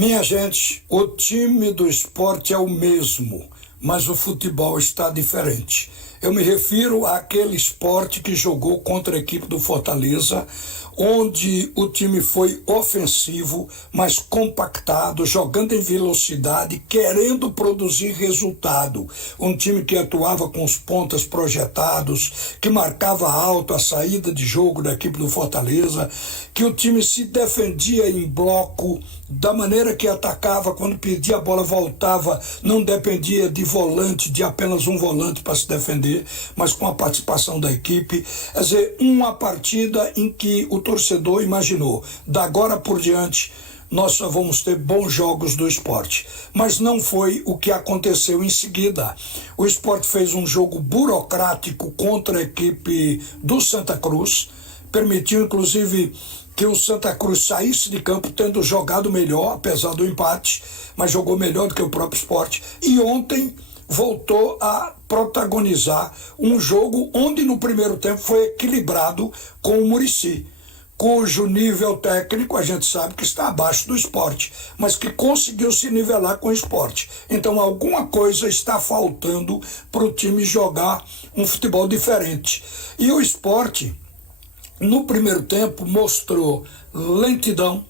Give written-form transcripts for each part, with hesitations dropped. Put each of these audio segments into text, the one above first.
Minha gente, o time do esporte é o mesmo, mas o futebol está diferente. Eu me refiro àquele esporte que jogou contra a equipe do Fortaleza, onde o time foi ofensivo, mas compactado, jogando em velocidade, querendo produzir resultado. Um time que atuava com os pontas projetados, que marcava alto a saída de jogo da equipe do Fortaleza, que o time se defendia em bloco, da maneira que atacava, quando perdia a bola voltava, não dependia de volante, de apenas um volante para se defender, mas com a participação da equipe. Quer dizer, uma partida em que o torcedor imaginou, da agora por diante, nós só vamos ter bons jogos do esporte. Mas não foi o que aconteceu em seguida. O esporte fez um jogo burocrático contra a equipe do Santa Cruz, permitiu inclusive que o Santa Cruz saísse de campo tendo jogado melhor, apesar do empate, mas jogou melhor do que o próprio esporte. E ontem voltou a protagonizar um jogo onde no primeiro tempo foi equilibrado com o Muricy, cujo nível técnico a gente sabe que está abaixo do esporte, mas que conseguiu se nivelar com o esporte. Então alguma coisa está faltando para o time jogar um futebol diferente. E o esporte, no primeiro tempo, mostrou lentidão,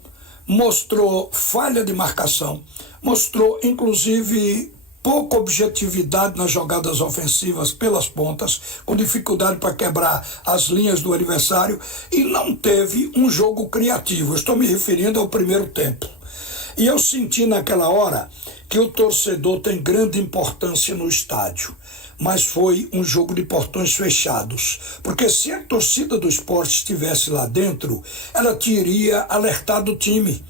mostrou falha de marcação, mostrou inclusive pouca objetividade nas jogadas ofensivas pelas pontas, com dificuldade para quebrar as linhas do adversário, e não teve um jogo criativo. Estou me referindo ao primeiro tempo. E eu senti naquela hora que o torcedor tem grande importância no estádio, mas foi um jogo de portões fechados, porque se a torcida do esporte estivesse lá dentro, ela teria alertado o time,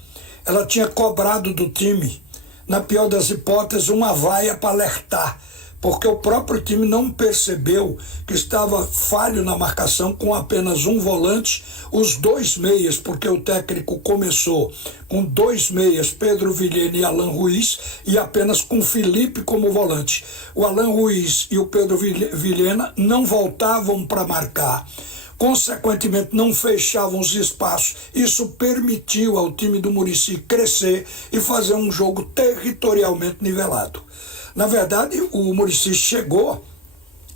ela tinha cobrado do time, na pior das hipóteses, uma vaia para alertar, porque o próprio time não percebeu que estava falho na marcação com apenas um volante, os dois meias, porque o técnico começou com dois meias, Pedro Vilhena e Alan Ruiz, e apenas com Felipe como volante. O Alan Ruiz e o Pedro Vilhena não voltavam para marcar, consequentemente não fechavam os espaços. Isso permitiu ao time do Muricy crescer e fazer um jogo territorialmente nivelado. Na verdade, o Muricy chegou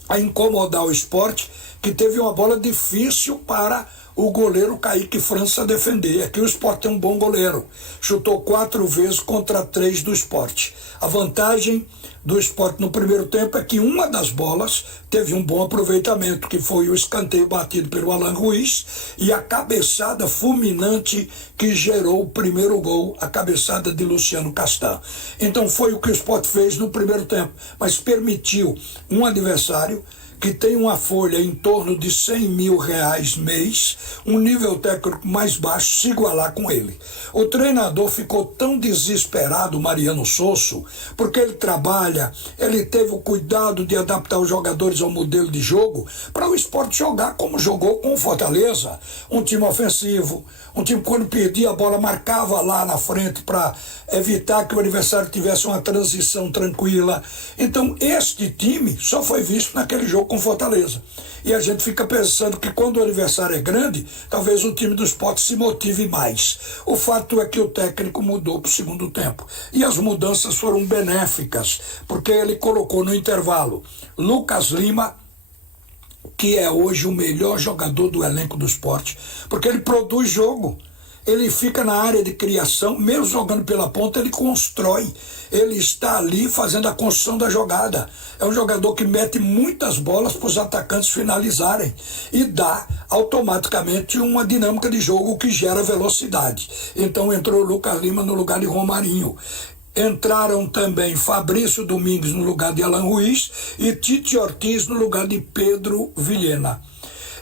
a incomodar o esporte, que teve uma bola difícil para o goleiro Kaique França defender. Aqui o esporte tem um bom goleiro, chutou 4 vezes contra 3 do esporte. A vantagem do esporte no primeiro tempo é que uma das bolas teve um bom aproveitamento, que foi o escanteio batido pelo Alan Ruiz e a cabeçada fulminante que gerou o primeiro gol, a cabeçada de Luciano Castan. Então foi o que o esporte fez no primeiro tempo, mas permitiu um adversário que tem uma folha em torno de R$100 mil mês, um nível técnico mais baixo, se igualar com ele. O treinador ficou tão desesperado, Mariano Sosso, porque ele trabalha, ele teve o cuidado de adaptar os jogadores ao modelo de jogo para o esporte jogar como jogou com o Fortaleza, um time ofensivo, um time que quando perdia a bola marcava lá na frente para evitar que o adversário tivesse uma transição tranquila. Então este time só foi visto naquele jogo com Fortaleza. E a gente fica pensando que quando o adversário é grande, talvez o time do esporte se motive mais. O fato é que o técnico mudou para o segundo tempo. E as mudanças foram benéficas, porque ele colocou no intervalo Lucas Lima, que é hoje o melhor jogador do elenco do esporte, porque ele produz jogo. Ele fica na área de criação, mesmo jogando pela ponta, ele constrói. Ele está ali fazendo a construção da jogada. É um jogador que mete muitas bolas para os atacantes finalizarem e dá automaticamente uma dinâmica de jogo que gera velocidade. Então entrou o Lucas Lima no lugar de Romarinho. Entraram também Fabrício Domingues no lugar de Alan Ruiz e Tite Ortiz no lugar de Pedro Vilhena.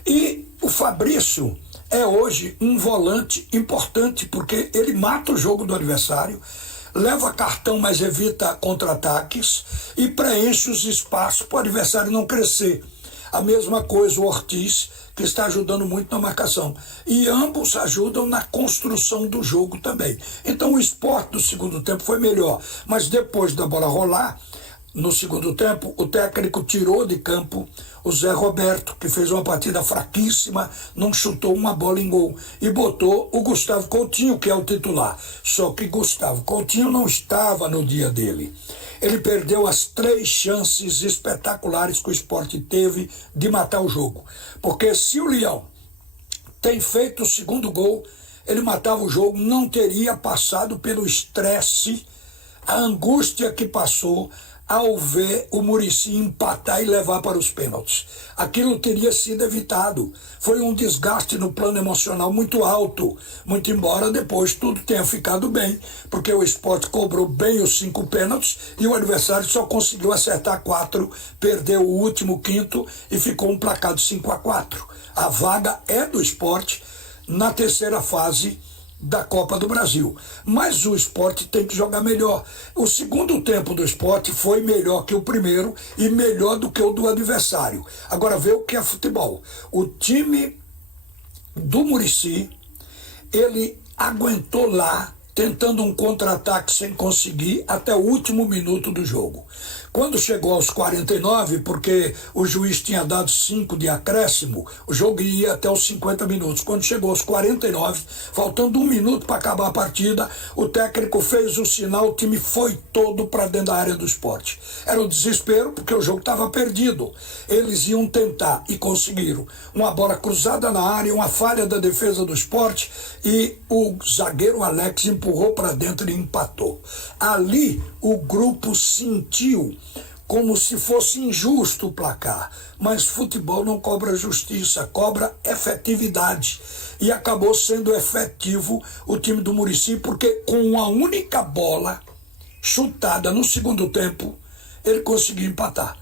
E o Fabrício é hoje um volante importante, porque ele mata o jogo do adversário, leva cartão, mas evita contra-ataques e preenche os espaços para o adversário não crescer. A mesma coisa o Ortiz, que está ajudando muito na marcação. E ambos ajudam na construção do jogo também. Então o esporte do segundo tempo foi melhor, mas depois da bola rolar, No segundo tempo, o técnico tirou de campo o Zé Roberto, que fez uma partida fraquíssima, não chutou uma bola em gol, e botou o Gustavo Coutinho, que é o titular. Só que Gustavo Coutinho não estava no dia dele. Ele perdeu as 3 chances espetaculares que o Sport teve de matar o jogo. Porque se o Leão tem feito o segundo gol, ele matava o jogo, não teria passado pelo estresse, a angústia que passou ao ver o Muricy empatar e levar para os pênaltis. Aquilo teria sido evitado. Foi um desgaste no plano emocional muito alto, muito embora depois tudo tenha ficado bem, porque o Sport cobrou bem os 5 pênaltis e o adversário só conseguiu acertar 4, perdeu o último quinto e ficou um placar de 5-4. A vaga é do Sport na terceira fase da Copa do Brasil. Mas o Sport tem que jogar melhor. O segundo tempo do Sport foi melhor que o primeiro e melhor do que o do adversário. Agora vê o que é futebol. O time do Muricy, ele aguentou lá, tentando um contra-ataque sem conseguir, até o último minuto do jogo. Quando chegou aos 49, porque o juiz tinha dado 5 de acréscimo, o jogo ia até os 50 minutos. Quando chegou aos 49, faltando 1 minuto para acabar a partida, o técnico fez o sinal, o time foi todo para dentro da área do Sport. Era um desespero, porque o jogo estava perdido. Eles iam tentar, e conseguiram. Uma bola cruzada na área, uma falha da defesa do Sport, e o zagueiro Alex empurrou para dentro e empatou. Ali, o grupo sentiu como se fosse injusto o placar, mas futebol não cobra justiça, cobra efetividade, e acabou sendo efetivo o time do Muricy, porque com uma única bola chutada no segundo tempo, ele conseguiu empatar,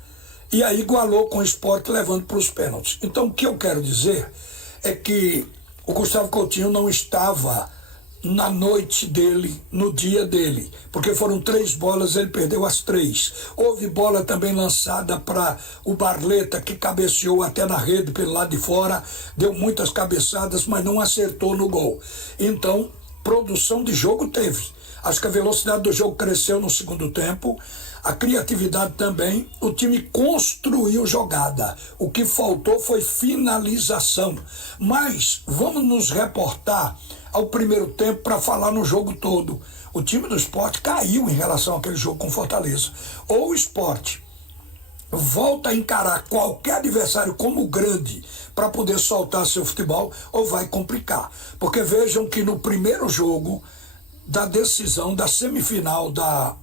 e aí igualou com o Sport, levando para os pênaltis. Então o que eu quero dizer é que o Gustavo Coutinho não estava na noite dele, no dia dele, porque foram 3 bolas, ele perdeu as 3. Houve bola também lançada para o Barleta, que cabeceou até na rede pelo lado de fora, deu muitas cabeçadas, mas não acertou no gol. Então, produção de jogo teve. Acho que a velocidade do jogo cresceu no segundo tempo, a criatividade também, o time construiu jogada. O que faltou foi finalização. Mas vamos nos reportar ao primeiro tempo para falar no jogo todo. O time do Sport caiu em relação àquele jogo com Fortaleza. Ou o Sport volta a encarar qualquer adversário como grande para poder soltar seu futebol, ou vai complicar. Porque vejam que no primeiro jogo da decisão da semifinal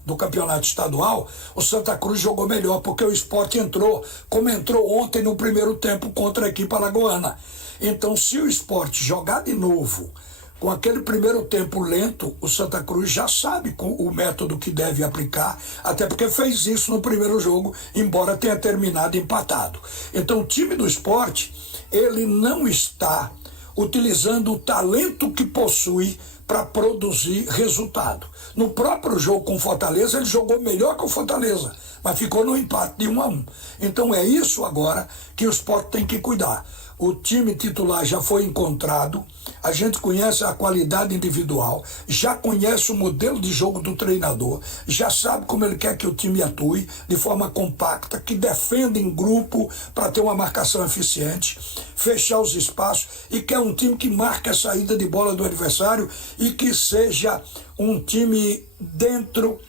do campeonato estadual, o Santa Cruz jogou melhor, porque o Sport entrou, como entrou ontem no primeiro tempo contra a equipe alagoana. Então, se o Sport jogar de novo com aquele primeiro tempo lento, o Santa Cruz já sabe o método que deve aplicar, até porque fez isso no primeiro jogo, embora tenha terminado empatado. Então, o time do Sport, ele não está utilizando o talento que possui para produzir resultado. No próprio jogo com Fortaleza, ele jogou melhor que o Fortaleza, mas ficou no empate de 1-1. Então é isso agora que o Sport tem que cuidar. O time titular já foi encontrado, a gente conhece a qualidade individual, já conhece o modelo de jogo do treinador, já sabe como ele quer que o time atue de forma compacta, que defenda em grupo para ter uma marcação eficiente, fechar os espaços, e quer um time que marque a saída de bola do adversário e que seja um time dentro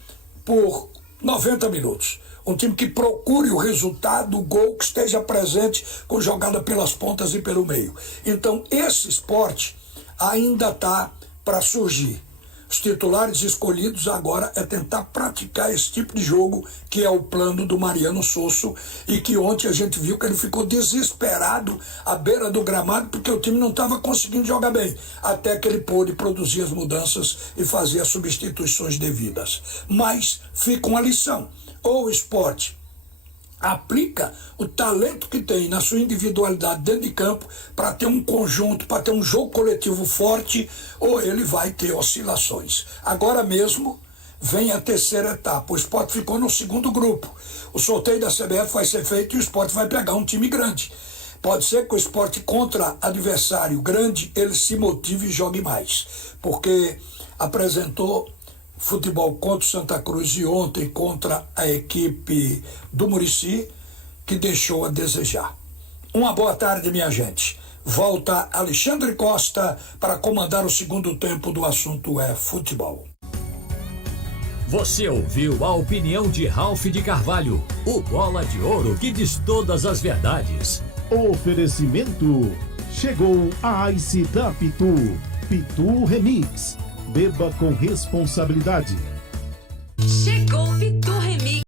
por 90 minutos. Um time que procure o resultado, o gol, que esteja presente com jogada pelas pontas e pelo meio. Então, esse Sport ainda está para surgir. Os titulares escolhidos agora é tentar praticar esse tipo de jogo, que é o plano do Mariano Sosso, e que ontem a gente viu que ele ficou desesperado à beira do gramado, porque o time não estava conseguindo jogar bem, até que ele pôde produzir as mudanças e fazer as substituições devidas. Mas fica uma lição. Ou o Sport aplica o talento que tem na sua individualidade dentro de campo para ter um conjunto, para ter um jogo coletivo forte, ou ele vai ter oscilações. Agora mesmo vem a terceira etapa. O Sport ficou no segundo grupo. O sorteio da CBF vai ser feito e o Sport vai pegar um time grande. Pode ser que o Sport, contra adversário grande, ele se motive e jogue mais, porque apresentou futebol contra o Santa Cruz e ontem contra a equipe do Muricy, que deixou a desejar. Uma boa tarde, minha gente. Volta Alexandre Costa para comandar o segundo tempo do Assunto é Futebol. Você ouviu a opinião de Ralph de Carvalho, o bola de ouro que diz todas as verdades. Oferecimento. Chegou a Ice da Pitu. Pitu Remix. Beba com responsabilidade. Chegou